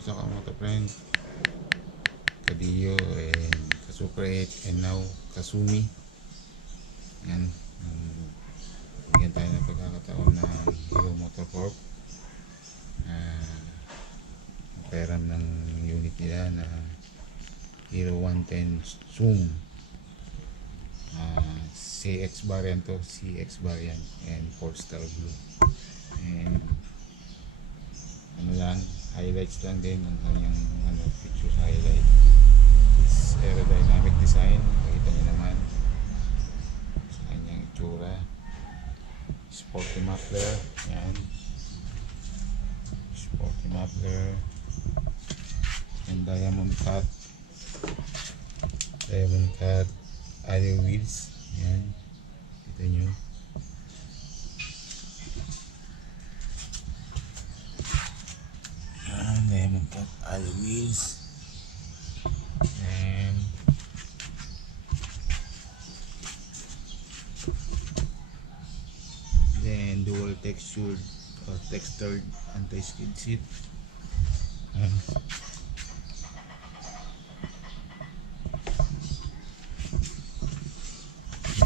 Kamusta ka mga friend? Kadiyo and Ka-Super 8 and now Kasumi. Yan. Bigyan tayo ng pagkakataon ng Hero Motorcorp. Peram ng unit nila na Hero 110 Zoom. CX variant to, CX variant and 4-star blue. And ano lang, highlights lang din ng kanyang pictures highlight. This aerodynamic design, makita niyo naman sa kanyang itsura. Sporty muffler, yan. Sporty muffler and diamond cut alloy wheels, yan. Kita nyo. Diamond cut alloy wheels and then dual textured or textured anti-skid seat.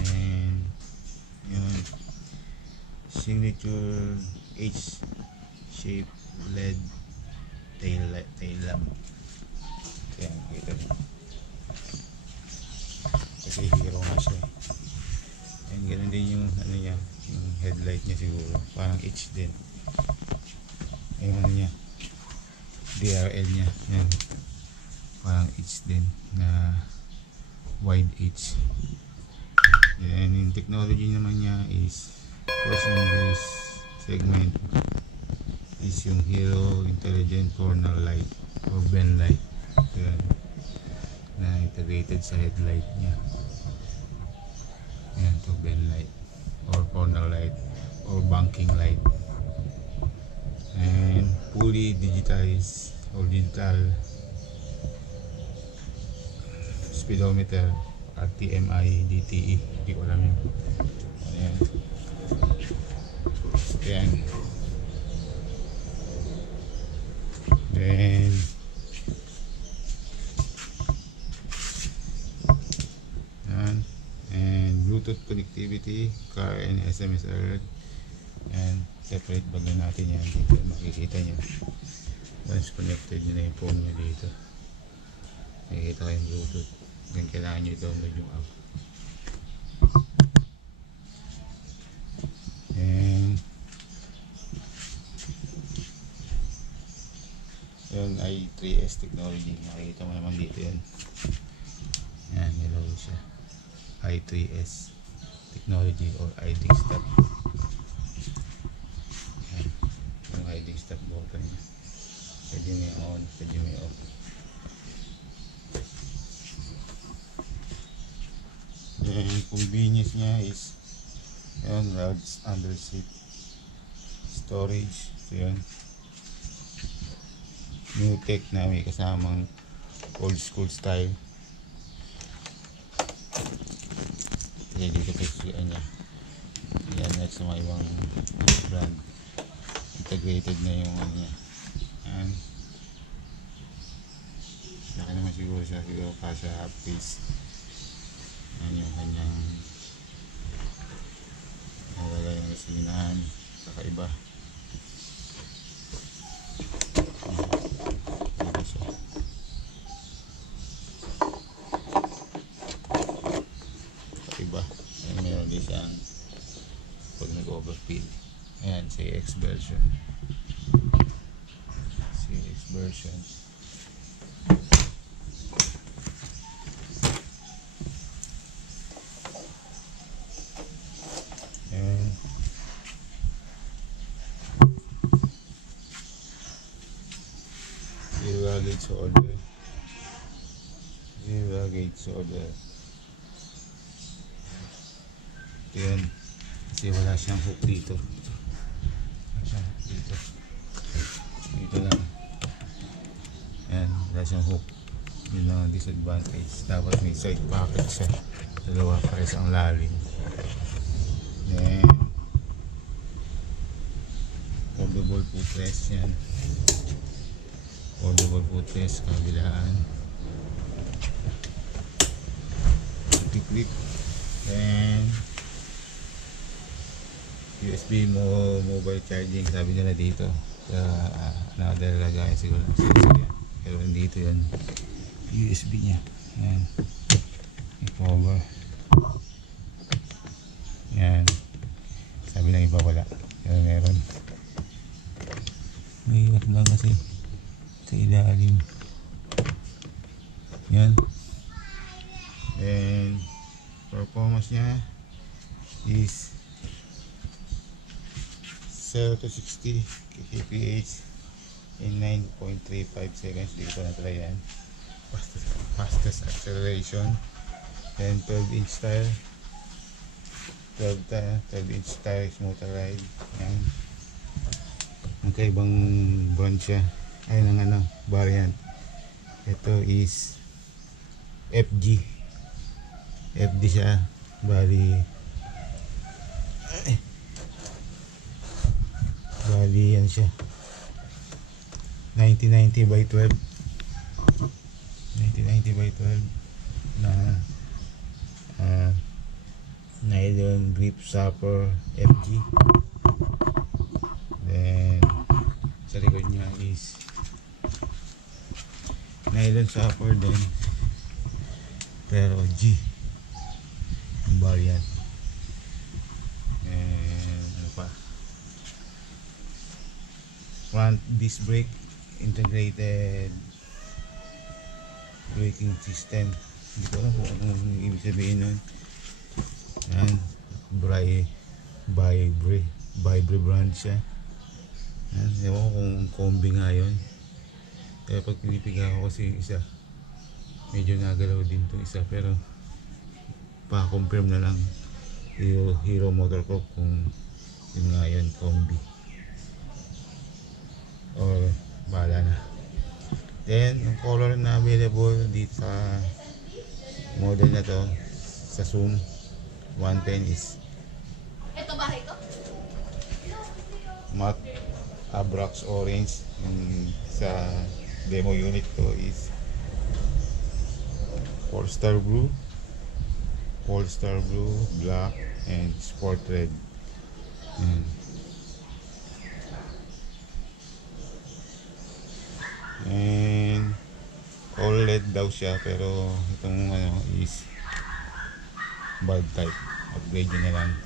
And yun, signature H-shape LED tail lamp. Kaya kita nyo kasi hero nga siya. And ganun din yung niya, yung headlight niya siguro parang H din. Yung niya, DRL niya, yan, parang H din na wide H. And yung technology naman niya is first in this segment is yung Hero Intelligent Corner Light or Ben Light. Yan, na integrated sa headlight niya. Yan to, Ben Light or corner light or banking light. And fully digitized or digital speedometer RTMI DTE, hindi ko alam yun. Ayan. Ayan. Then yan. And Bluetooth connectivity, car and SMS alert. And separate bag na natin yan dito, makikita nyo once connected nyo na yung phone nyo dito, makikita kayo yung Bluetooth. Then kailangan nyo i-download yung app. And yun, i3S technology, makikita mo naman dito yan. Yan, yellow siya, i3S technology or idling stop. Yan, yung idling stop button niya, pwede may on, pwede may off. And convenience niya is yun, rods under seat storage. So yun, new tech na may kasamang old school style. Kaya dito texturean niya. Yan, next sa mga ibang brand, integrated na yung ano niya. Yan, laki naman siguro siya, siguro kasha half piece. Yan yung kanyang nalagay ng gasolinahan, kakaiba. Dito siya. Kakaiba. Ayan, meron din siyang pag nag-overfill. Ayan, CX version. CX version. Zero gauge order. Zero gauge order. Yan. Kasi wala siyang hook dito. Wala siyang hook dito. Dito lang. Yan. Wala siyang hook. Yun lang ang disadvantage. Dapat may side pocket siya. Dalawa pares ang lalim. Then foldable footrest yan. Foldable footrest, kabilaan. Clip. And USB mo mobile charging, sabi nila dito. Another lagayan siguro ng sensor yan. Pero dito yan. USB nya. Yan. I-cover. Yan. Sabi ng iba wala. Pero meron. Mahirap lang kasi sa ilalim. Yan. Then performance niya is 0 to 60 kph in 9.35 seconds. Dito ko na try yan. Fastest acceleration. Then 12-inch tire, 12-inch tire, motor ride. Yan. Magkaibang brand siya. Ayun ang variant. Ito is FG siya, bali yan siya, 1990 by 12 na nylon grip stopper FG. Then sa likod niya is nylon stopper din, pero G variant. And ano pa, front disc brake, integrated braking system. Hindi ko alam kung anong ibig sabihin nun. Yan, Vibre brand siya. Yan, ewan ko kung kombi nga yun. Kaya pag pinipiga ko kasi isa, medyo nagalaw din to isa, pero pa-confirm na lang Hero Motorcorp kung yun nga yun, kombi or bala na. Then yung color na available dito sa model na to sa Zoom 110 is matte Abrax orange. Yung sa demo unit ko is Polestar blue, black, and sport red. And OLED daw siya, pero itong is bulb type. Upgrade nyo na lang.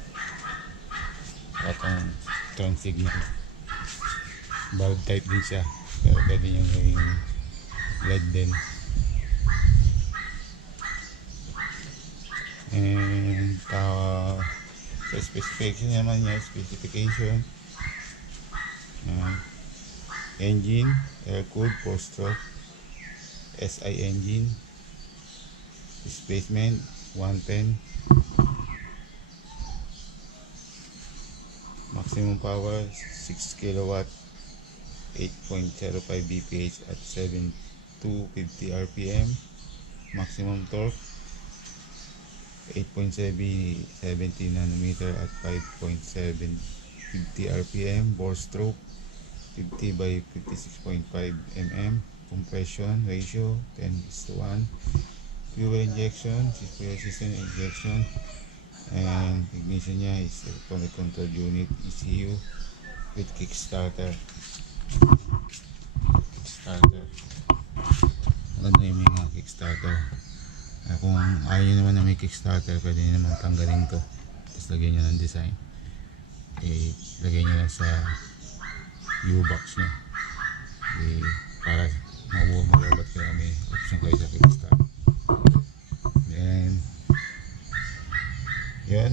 Itong turn signal, bulb type din siya, pero pwede nyo gawing LED din. And sa specification naman niya, engine air-cooled 4-stroke SI engine, displacement 110, maximum power 6 kW, 8.05 bph at 7,250 rpm, maximum torque 8.70 nanometer at 5.750 rpm, bore stroke 50 by 56.5 mm, compression ratio 10:1, fuel injection, fuel system injection, and ignition niya is electronic control unit ECU with kickstarter. Maganda yung mga kickstarter. Kung ayaw nyo naman na may kickstarter, pwede nyo naman tanggalin to, tapos lagyan nyo ng design. Lagyan nyo lang sa U-box nyo, para mabuhat kayo, may option kayo sa kickstart. Then yun,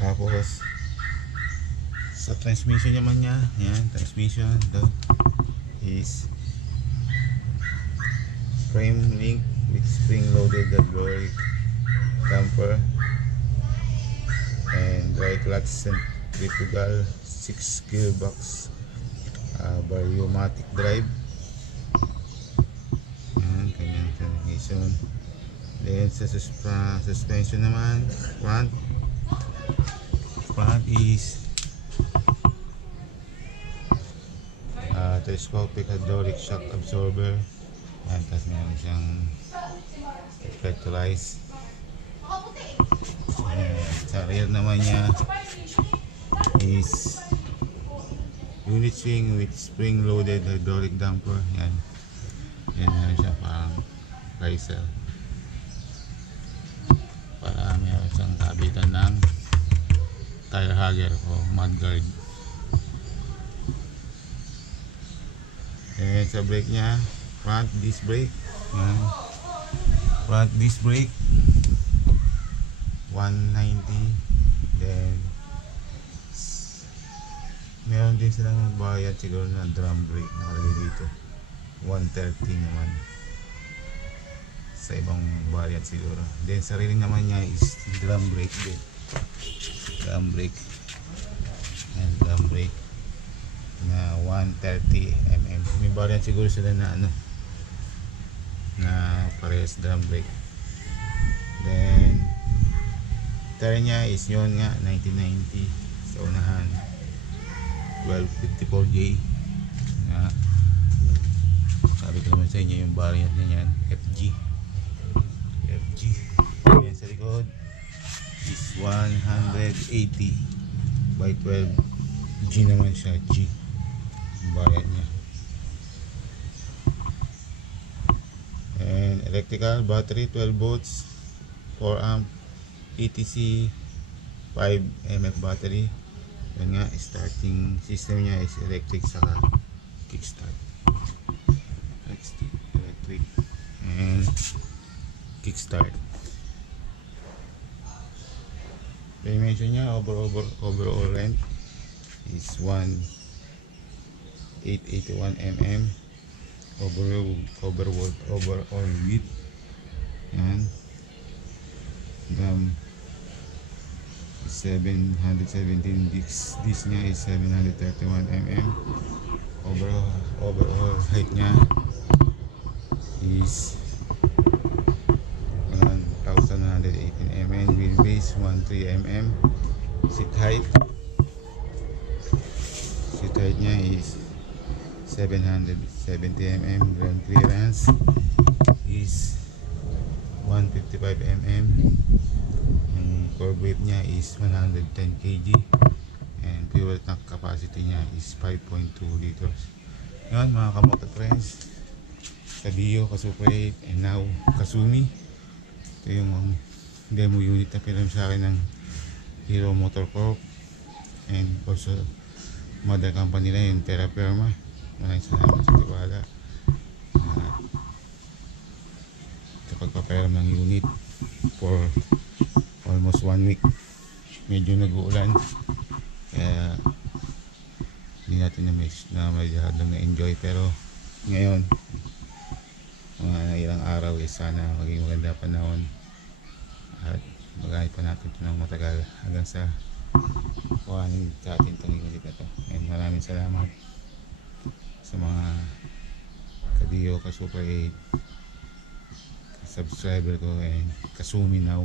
tapos sa transmission naman niya, yan, transmission ito is frame link with spring loaded hydraulic damper and dry clutch centrifugal 6 gearbox, variomatic drive. Yan, kanyang transmission. Then sa suspension naman, front is telescopic hydraulic shock absorber. Yan, tapos meron siyang reflectorize. Sa rear naman niya is unit swing with spring loaded hydraulic damper. Yan, yan meron siya parang riser para meron siyang kabitan ng tire hugger o mudguard. And sa brake niya, front disc brake. Yan, front disc brake 190. Then meron din silang bayad siguro na drum brake nakalagay dito 130 naman sa ibang variant siguro. Then sarili naman niya is drum brake din, drum brake and drum brake na 130 mm. May variant siguro sila na ano na parehas drum brake. Then tire niya is yun nga 1990 sa unahan 1254J na sabi ko naman sa inyo yung variant niya yan FG. Yan sa likod is 180 by 12 G naman siya, G yung variant niya. And electrical battery 12 volts 4 amp ETC 5 mF battery. Yan nga, starting system niya is electric saka kickstart. Electric and kickstart. Dimension niya overall length is 1881 mm. Overall width. Yan. 717 disc niya is 731 mm. Overall height niya is 1118 mm. Wheelbase 13 mm. Seat height niya is 770 mm. Ground clearance is 155 mm. Core weight niya is 110 kg and fuel tank capacity niya is 5.2 liters. Yun mga kamoto friends, Kadio, Kasuper 8 and now Kasumi. Ito yung demo unit na pinram sa akin ng Hero Motor Corp and also mother company na yung Terra Firma. Maraming salamat sa tiwala sa pagpaparam ng unit for almost 1 week. Medyo nag-uulan kaya hindi natin na masyadong na-enjoy, pero ngayon mga ilang araw sana maging maganda panahon at magamit pa natin ito ng matagal hanggang sa kuhanin sa atin itong unit na ito. And maraming salamat sa mga Kadio, Kasuper 8 subscriber ko and Kasumi now.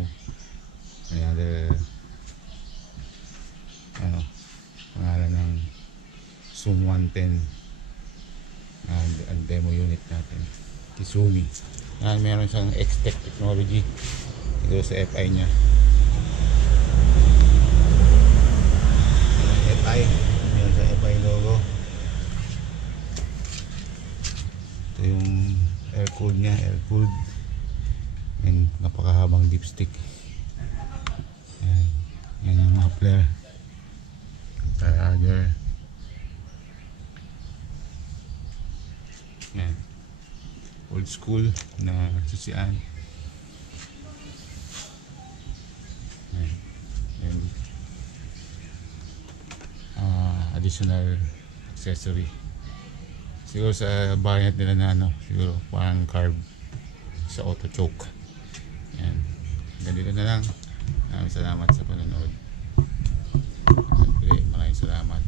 Another pangalan ng Zoom 110 ang demo unit natin, Kasumi. Meron siyang X-Tech technology ito sa FI nya. FI, meron sa FI logo. Ito yung air cooled nya, air cooled and napakahabang dipstick. Yan yung muffler, tire. Yan, old school na susian. Yan. Additional accessory siguro sa variant nila na siguro parang carb sa auto choke. Yan, ganito na lang. Maraming salamat sa panonood. Maraming salamat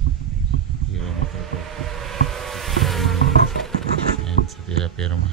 Hero Motor Corp and sa Terra Firma.